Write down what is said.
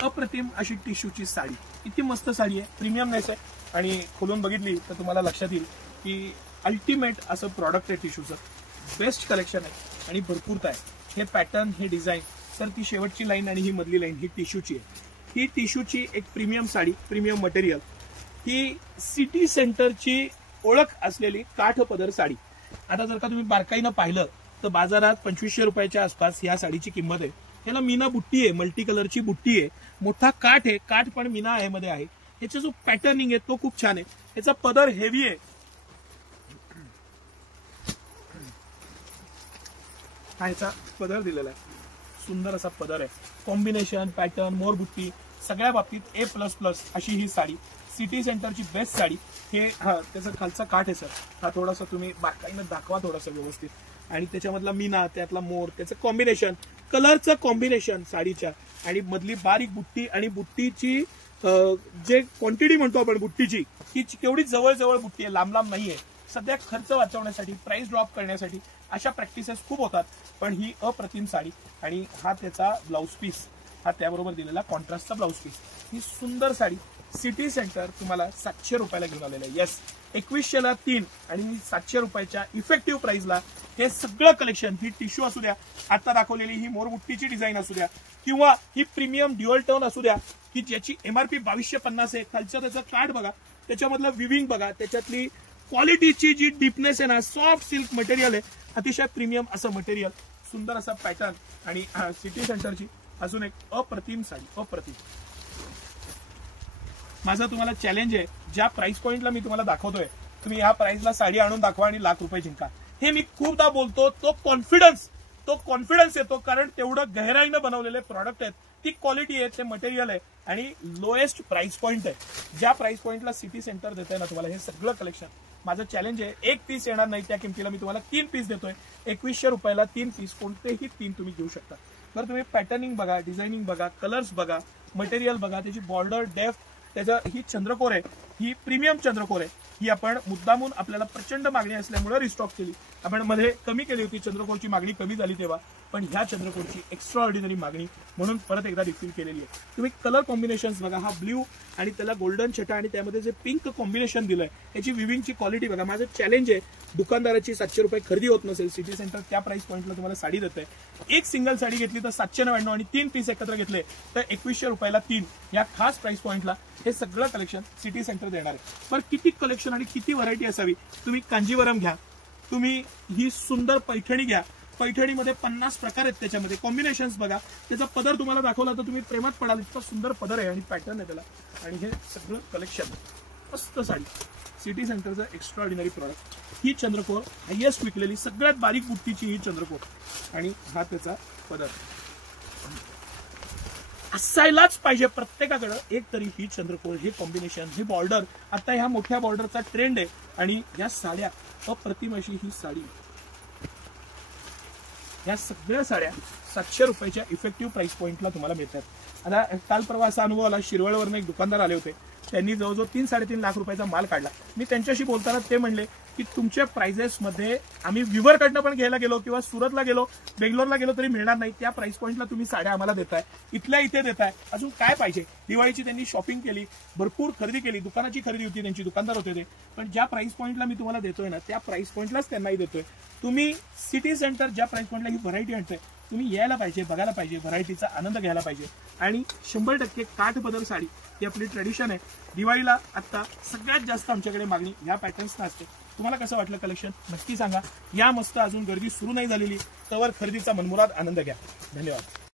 अप्रतिम अशी टिश्यूची साडी, किती मस्त साडी आहे, प्रीमियम नेस आहे आणि खोलून बघितली तर तुम्हाला लक्षात येईल की अल्टिमेट असं प्रॉडक्ट आहे टिश्यूचं. बेस्ट कलेक्शन आहे आणि भरपूरता आहे. हे पॅटर्न, हे डिझाईन, सर ती शेवटची लाईन आणि ही मधली लाईन ही टिश्यूची आहे. ही टिश्यूची एक प्रीमियम साडी, प्रीमियम मटेरियल, ही सिटी सेंटरची ओळख असलेली काठ पदर साडी. आता जर का तुम्ही बारकाईनं पाहिलं तर बाजारात 2500 रुपयाच्या आसपास या साडीची किंमत आहे. याला मीना बुट्टी आहे, मल्टी कलरची बुट्टी आहे, मोठा काठ आहे, काठ पण मीना आहे मध्ये आहे. याचा जो पॅटर्निंग आहे तो खूप छान आहे. याचा पदर हेवी आहे. हा याचा पदर दिलेला आहे, सुंदर असा पदर आहे. कॉम्बिनेशन, पॅटर्न, मोर बुट्टी सगळ्या बाबतीत A++ अशी ही साडी, सिटी सेंटरची बेस्ट साडी. हे त्याचा खालचा काठ आहे सर, हा थोडासा तुम्ही बारकाईनं दाखवा थोडासा व्यवस्थित. आणि त्याच्यामधला मीना, त्यातला मोर, त्याचं कॉम्बिनेशन, कलरचं कॉम्बिनेशन साडीच्या, आणि मधली बारीक बुट्टी आणि बुट्टीची जे क्वांटिटी म्हणतो आपण बुट्टीची, ही केवढी जवळ बुट्टी आहे, लांब नाहीये. सध्या खर्च वाचवण्यासाठी, प्राइस ड्रॉप करण्यासाठी अशा प्रॅक्टिसेस खूप होतात, पण ही अप्रतिम साडी. आणि हा त्याचा ब्लाउज पीस, हा त्याबरोबर दिलेला कॉन्ट्रास्टचा ब्लाउज पीस. ही सुंदर साडी सिटी सेंटर तुम्हाला 700 रुपयाला घेऊन आलेलं आहे. येस, 2100ला 3 आणि 700 रुपयाच्या इफेक्टिव्ह प्राइसला हे सगळं कलेक्शन. ही टिश्यू असू द्या, आता दाखवलेली ही मोरबुट्टीची डिझाईन असू द्या, किंवा ही प्रीमियम ड्युअल टर्न असू द्या की ज्याची MRP 2250 आहे. खालचं त्याचं काठ बघा, त्याच्यामधलं विविंग बघा, त्याच्यातली क्वालिटीची जी डीपनेस आहे ना, सॉफ्ट सिल्क मटेरियल आहे, अतिशय प्रीमियम असं मटेरियल, सुंदर असा पॅटर्न. आणि सिटी सेंटरची अजून एक अप्रतिम साडी, अप्रतिम. माझा तुम्हाला चॅलेंज आहे, ज्या प्राइस पॉइंटला मी तुम्हाला दाखवतोय, तुम्ही या प्राइसला साडी आणून दाखवा आणि ₹1,00,000 जिंका. हे मी खूपदा बोलतो, तो कॉन्फिडन्स येतो, कारण तेवढं गहराईनं बनवलेले प्रॉडक्ट आहेत, ती क्वालिटी आहे, ते मटेरियल आहे आणि लोएस्ट प्राइस पॉइंट आहे. ज्या प्राइस पॉइंटला सिटी सेंटर देत आहे ना तुम्हाला हे सगळं कलेक्शन, माझं चॅलेंज आहे, 1 पीस येणार नाही त्या किमतीला मी तुम्हाला 3 पीस देतोय. 2100 रुपयाला 3 पीस, कोणतेही 3 तुम्ही घेऊ शकता. तर तुम्ही पॅटर्निंग बघा, डिझायनिंग बघा, कलर्स बघा, मटेरियल बघा, त्याची बॉर्डर, डेप्थ, त्याचा ही चंद्रकोर आहे, ही प्रीमियम चंद्रकोर आहे. ही आपण मुद्दामून, आपल्याला प्रचंड मागणी असल्यामुळे रिस्टॉक केली. आपण मध्ये कमी केली होती, चंद्रकोरची मागणी कमी झाली तेव्हा, पण ह्या चंद्रकोरची एक्स्ट्रा ऑर्डिनरी मागणी म्हणून परत एकदा रिफिल केलेली आहे. तुम्ही कलर कॉम्बिनेशन्स बघा, हा ब्ल्यू आणि त्याला गोल्डन छटा आणि त्यामध्ये जे पिंक कॉम्बिनेशन दिलंय, याची विविंगची क्वालिटी बघा. माझं चॅलेंज आहे, दुकानदाराची 700 रुपये खरेदी होत नसेल, सिटी सेंटर त्या प्राइस पॉइंटला तुम्हाला साडी देत आहे. एक सिंगल साडी घेतली तर 799 आणि 3 पीस एकत्र घेतले तर 2100 रुपयाला 3. या खास प्राइस पॉइंटला हे सगळं कलेक्शन सिटी सेंटर देणार आहे. पण किती कलेक्शन आणि किती व्हरायटी असावी. तुम्ही कांजीवरम घ्या, तुम्ही ही सुंदर पैठणी घ्या, पैठणीमध्ये 50 प्रकार आहेत, त्याच्यामध्ये कॉम्बिनेशन्स बघा. त्याचा पदर तुम्हाला दाखवला तर तुम्ही प्रेमात पडाल, इतका सुंदर पदर आहे आणि पॅटर्न आहे त्याला. आणि हे सगळं कलेक्शन, मस्त साडी, सिटी सेंटरचं एक्स्ट्रा ऑर्डिनरी प्रॉडक्ट. ही चंद्रकोर हायेस्ट विकलेली, सगळ्यात बारीक बुट्टीची ही चंद्रकोर, आणि हा त्याचा पदर. असायलाच पाहिजे प्रत्येकाकडे एक तरी ही चंद्रकोर, हे कॉम्बिनेशन, हे बॉर्डर. आता ह्या मोठ्या बॉर्डरचा ट्रेंड आहे आणि या साड्या अप्रतिम अशी ही साडी. या सगळ्या साड्या 700 रुपयाच्या इफेक्टिव्ह प्राइस पॉइंटला तुम्हाला मिळतात. आता काल परवा असा अनुभव आला, शिरवळवरून एक दुकानदार आले होते, त्यांनी जवळजवळ 3-3.5 लाख रुपयाचा माल काढला. मी त्यांच्याशी बोलताना ते म्हणले की तुमच्या प्राइजेसमध्ये आम्ही विवरकडनं पण घ्यायला गेलो किंवा सुरतला गेलो, बेंगलोरला गेलो तरी मिळणार नाही. त्या प्राइस पॉइंटला तुम्ही साड्या आम्हाला देताय, इथल्या इथे देताय, अजून काय पाहिजे. दिवाळीची त्यांनी शॉपिंग केली, भरपूर खरेदी केली, दुकानाची खरेदी होती त्यांची, दुकानदार होते ते, पण ज्या प्राइस पॉइंटला मी तुम्हाला देतोय ना त्या प्राइस पॉइंटलाच त्यांनाही देतोय. तुम्ही सिटी सेंटर ज्या प्राइस पॉइंटला ही व्हरायटी आणतोय, तुम्ही यायला पाहिजे, बघायला पाहिजे, व्हरायटीचा आनंद घ्यायला पाहिजे. आणि 100% काठ पदर साडी ही आपली ट्रेडिशन आहे. दिवाळीला आता सगळ्यात जास्त आमच्याकडे मागणी या पॅटर्न्सना असते. तुम्हाला कसं वाटलं कलेक्शन नक्की सांगा. या मस्त, अजून गर्दी सुरू नाही झालेली तवर खरेदीचा मनमुराद आनंद घ्या. धन्यवाद.